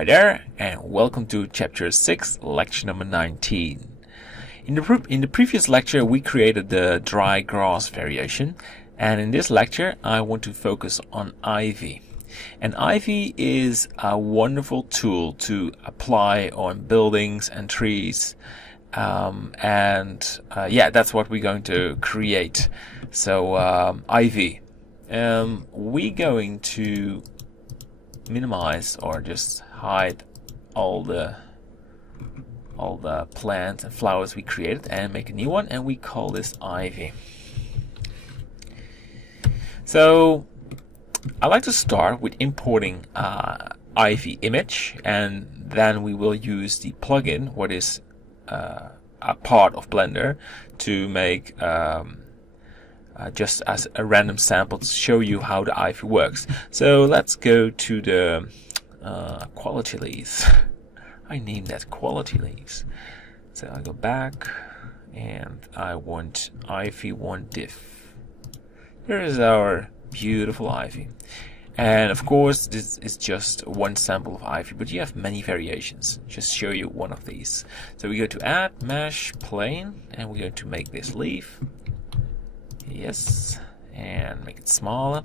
Hi there, and welcome to Chapter 6, Lecture number 19. In the previous lecture, we created the dry grass variation, and in this lecture, I want to focus on ivy. And ivy is a wonderful tool to apply on buildings and trees. That's what we're going to create. So, ivy. We're going to minimize or just hide all the plants and flowers we created and make a new one, and we call this ivy. So I like to start with importing ivy image, and then we will use the plugin, what is a part of Blender, to make just as a random sample to show you how the ivy works. So let's go to the quality leaves. I named that quality leaves. So I go back and I want ivy 1 diff. Here is our beautiful ivy. And of course this is just one sample of ivy, but you have many variations. Just show you one of these. So we go to add mesh plane, and we're going to make this leaf. Yes, and make it smaller.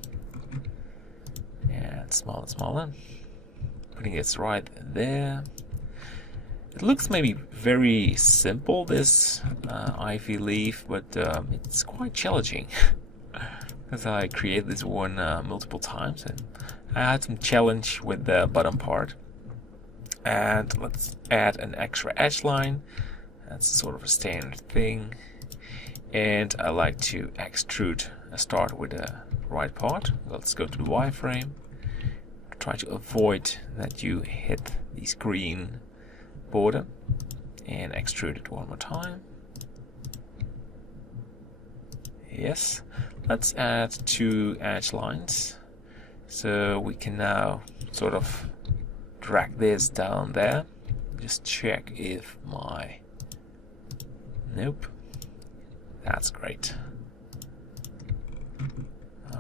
And smaller. Putting it right there. It looks maybe very simple, this ivy leaf, but it's quite challenging. Because I created this one multiple times, and I had some challenge with the bottom part. And let's add an extra edge line. That's sort of a standard thing. And I like to extrude. I start with the right part. Let's go to the wireframe. Try to avoid that you hit this green border, and extrude it one more time. Yes, let's add 2 edge lines, so we can now sort of drag this down there. Just check if nope, that's great.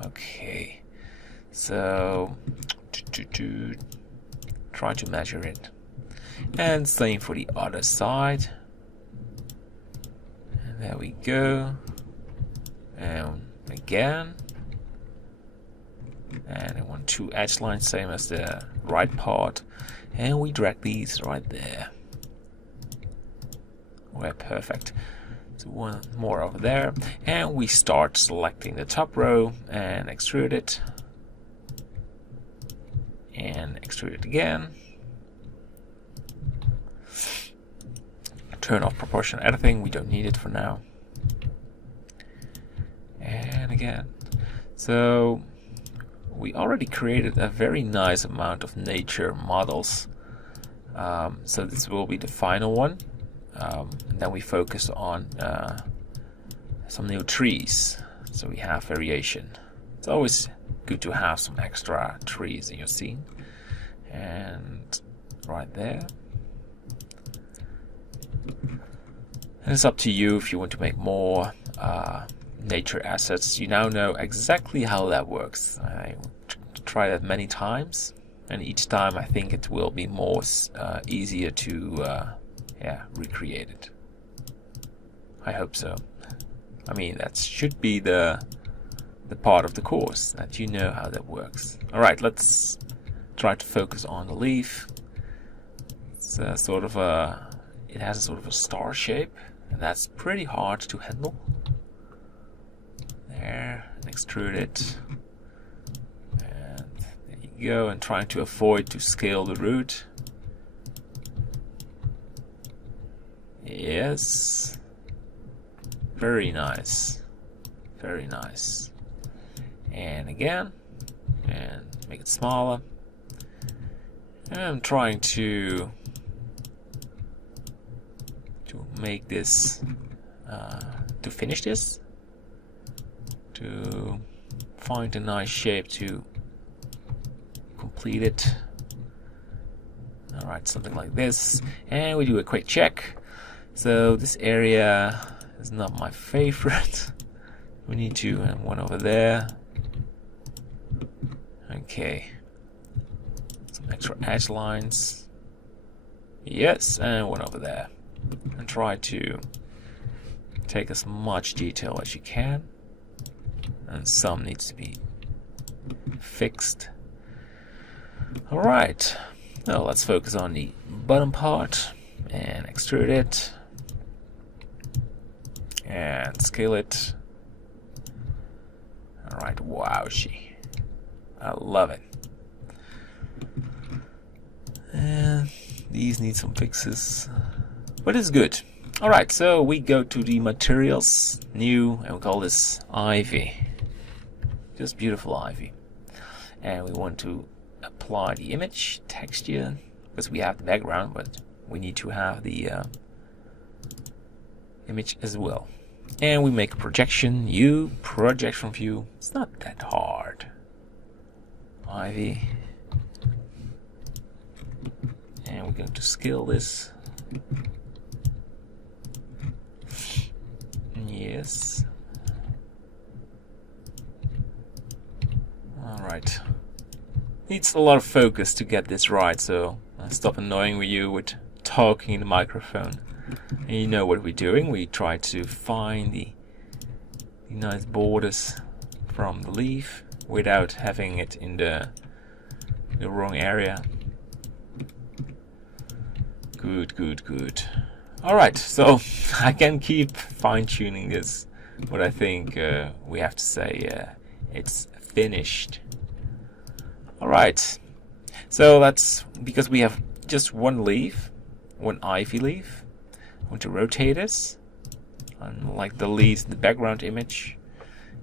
Okay, so try to measure it, and same for the other side. And there we go. And again, and I want 2 edge lines, same as the right part, and we drag these right there. We're perfect. So one more over there, and we start selecting the top row and extrude it, and extrude it again. Turn off proportional editing, we don't need it for now. And again. So we already created a very nice amount of nature models. So this will be the final one. And then we focus on some new trees. So we have variation. It's always good to have some extra trees in your scene. And right there. And it's up to you if you want to make more nature assets. You now know exactly how that works. I tried that many times, and each time I think it will be more easier to recreate it. I hope so. I mean, that should be the part of the course, that you know how that works. Alright, let's try to focus on the leaf. It's it has a sort of a star shape, and that's pretty hard to handle. There, and extrude it. And there you go, and trying to avoid to scale the root. Yes. Very nice. Very nice. And again, and make it smaller. And I'm trying to make this, to finish this, to find a nice shape to complete it. Alright, something like this, and we do a quick check. So this area is not my favorite. We need to have one over there. Okay, some extra edge lines. Yes, and one over there. And try to take as much detail as you can. And some needs to be fixed. Alright, now let's focus on the bottom part and extrude it and scale it. Alright, wowsy. I love it. And these need some fixes, but it's good. Alright, so we go to the materials, new, and we call this ivy. Just beautiful ivy. And we want to apply the image texture, because we have the background, but we need to have the image as well. And we make a projection, project from view. It's not that hard. Ivy. And we're going to scale this. Yes. Alright. Needs a lot of focus to get this right, so I'll stop annoying you with talking in the microphone. And you know what we're doing. We try to find the nice borders from the leaf without having it in the wrong area. Good, good, good. Alright, so I can keep fine-tuning this, but I think we have to say it's finished. Alright, so that's because we have just one leaf, one ivy leaf. I want to rotate this, unlike the background image,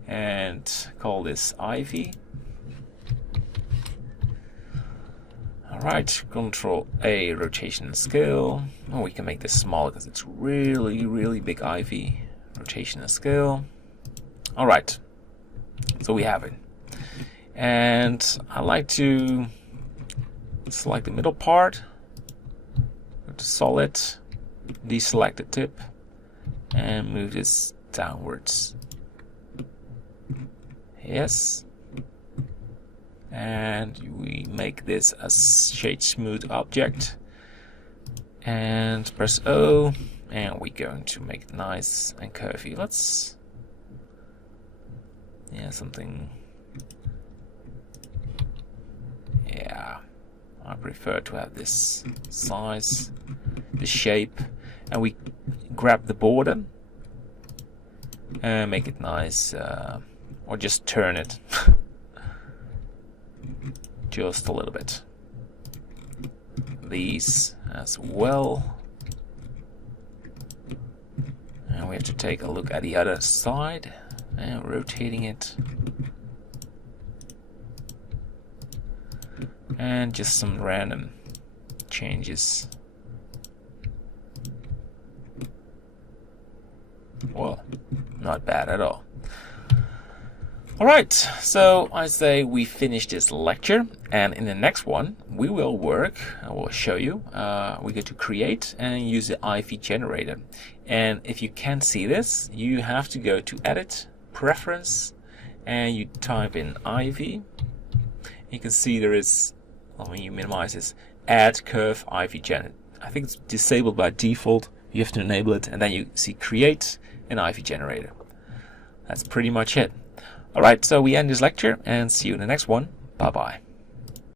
and call this ivy. Alright, Control A, rotation and scale. Oh, we can make this smaller because it's really, really big ivy. Rotation and scale. Alright, so we have it. And I like to select the middle part, go to solid, deselect the tip, and move this downwards. Yes. And we make this a shade smooth object. And press O, and we're going to make it nice and curvy. Let's, something. Yeah, I prefer to have this size, the shape, and we grab the border and make it nice, or just turn it just a little bit. These as well, and we have to take a look at the other side and rotating it. And just some random changes. Well, not bad at all. Alright, so I say we finish this lecture, and in the next one we will work, I will show you, we go to create and use the ivy generator. And if you can't see this, you have to go to edit, preference, and you type in ivy. You can see there is, when you minimize this, add curve ivy gen. I think it's disabled by default. You have to enable it, and then you see create an ivy generator. That's pretty much it. Alright, so we end this lecture and see you in the next one. Bye bye.